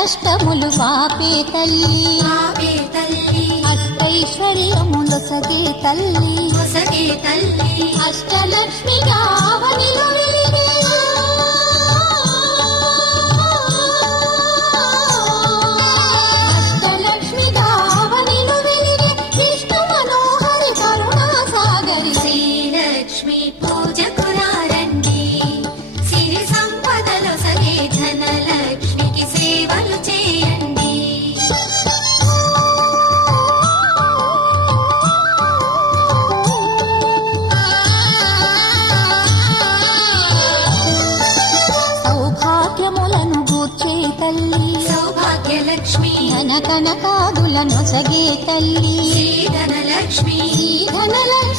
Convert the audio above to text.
కష్టములు పాపే తల్లి అష్టైశ్వర్యములొసగే తల్లి అష్టలక్ష్మిగా అవనిలో వెలిగే అష్టలక్ష్మిగా అవనిలో వెలిగే విష్ణు మనోహరి కరుణా సాగరి శ్రీలక్ష్మి పూజకురారండి సిరి సంపదలో సగే ధనలక్ష్మికి సేవలు చేయండి. సౌభాగ్యములను గూర్చే తల్లి సౌభాగ్యలక్ష్మి ధన కనకాదులను సగే తల్లి శ్రీ ధనలక్ష్మి ధనలక్ష్మి